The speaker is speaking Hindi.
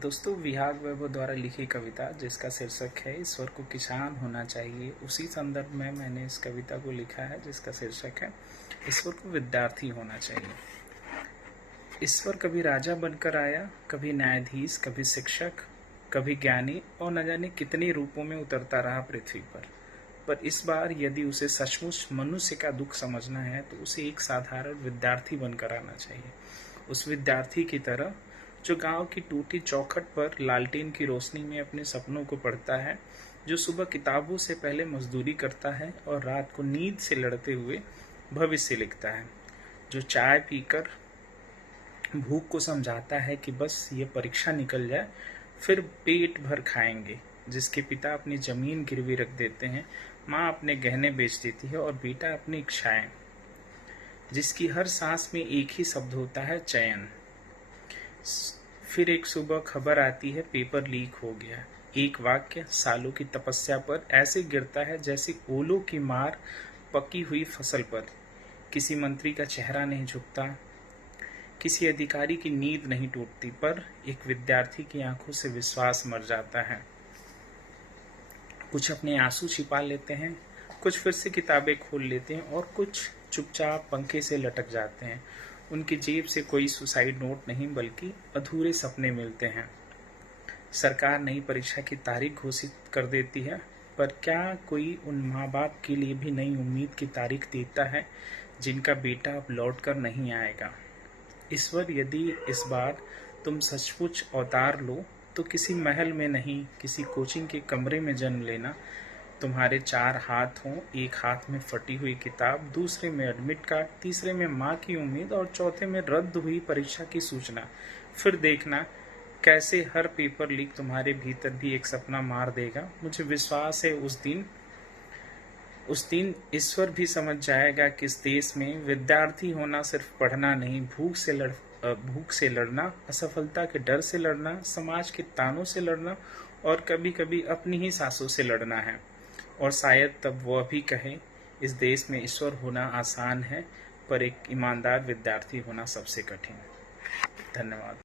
दोस्तों, विहाग वैभव द्वारा लिखी कविता जिसका शीर्षक है ईश्वर को किसान होना चाहिए, उसी संदर्भ में मैंने इस कविता को लिखा है जिसका शीर्षक है ईश्वर को विद्यार्थी होना चाहिए। ईश्वर कभी राजा बनकर आया, कभी न्यायाधीश, कभी शिक्षक, कभी ज्ञानी और न जाने कितने रूपों में उतरता रहा पृथ्वी पर इस बार यदि उसे सचमुच मनुष्य का दुख समझना है तो उसे एक साधारण विद्यार्थी बनकर आना चाहिए। उस विद्यार्थी की तरह जो गांव की टूटी चौखट पर लालटेन की रोशनी में अपने सपनों को पढ़ता है, जो सुबह किताबों से पहले मजदूरी करता है और रात को नींद से लड़ते हुए भविष्य लिखता है, जो चाय पीकर भूख को समझाता है कि बस ये परीक्षा निकल जाए फिर पेट भर खाएंगे, जिसके पिता अपनी जमीन गिरवी रख देते हैं, माँ अपने गहने बेच देती है और बेटा अपनी इच्छाएं, जिसकी हर सांस में एक ही शब्द होता है, चयन। फिर एक सुबह खबर आती है, पेपर लीक हो गया। एक वाक्य सालों की तपस्या पर ऐसे गिरता है जैसे ओलों की मार पकी हुई फसल पर। किसी मंत्री का चेहरा नहीं झुकता, किसी अधिकारी की नींद नहीं टूटती, पर एक विद्यार्थी की आंखों से विश्वास मर जाता है। कुछ अपने आंसू छिपा लेते हैं, कुछ फिर से किताबें खोल लेते हैं और कुछ चुपचाप पंखे से लटक जाते हैं। उनकी जेब से कोई सुसाइड नोट नहीं बल्कि अधूरे सपने मिलते हैं। सरकार नई परीक्षा की तारीख घोषित कर देती है, पर क्या कोई उन माँ बाप के लिए भी नई उम्मीद की तारीख देता है जिनका बेटा अब लौट कर नहीं आएगा। ईश्वर, यदि इस बार तुम सचमुच अवतार लो तो किसी महल में नहीं, किसी कोचिंग के कमरे में जन्म लेना। तुम्हारे 4 हाथ हों, एक हाथ में फटी हुई किताब, दूसरे में एडमिट कार्ड, तीसरे में माँ की उम्मीद और चौथे में रद्द हुई परीक्षा की सूचना। फिर देखना कैसे हर पेपर लीक तुम्हारे भीतर भी एक सपना मार देगा। मुझे विश्वास है उस दिन ईश्वर भी समझ जाएगा कि इस देश में विद्यार्थी होना सिर्फ पढ़ना नहीं, भूख से लड़ना, असफलता के डर से लड़ना, समाज के तानों से लड़ना और कभी कभी अपनी ही सांसों से लड़ना है। और शायद तब वह भी कहे, इस देश में ईश्वर होना आसान है, पर एक ईमानदार विद्यार्थी होना सबसे कठिन। धन्यवाद।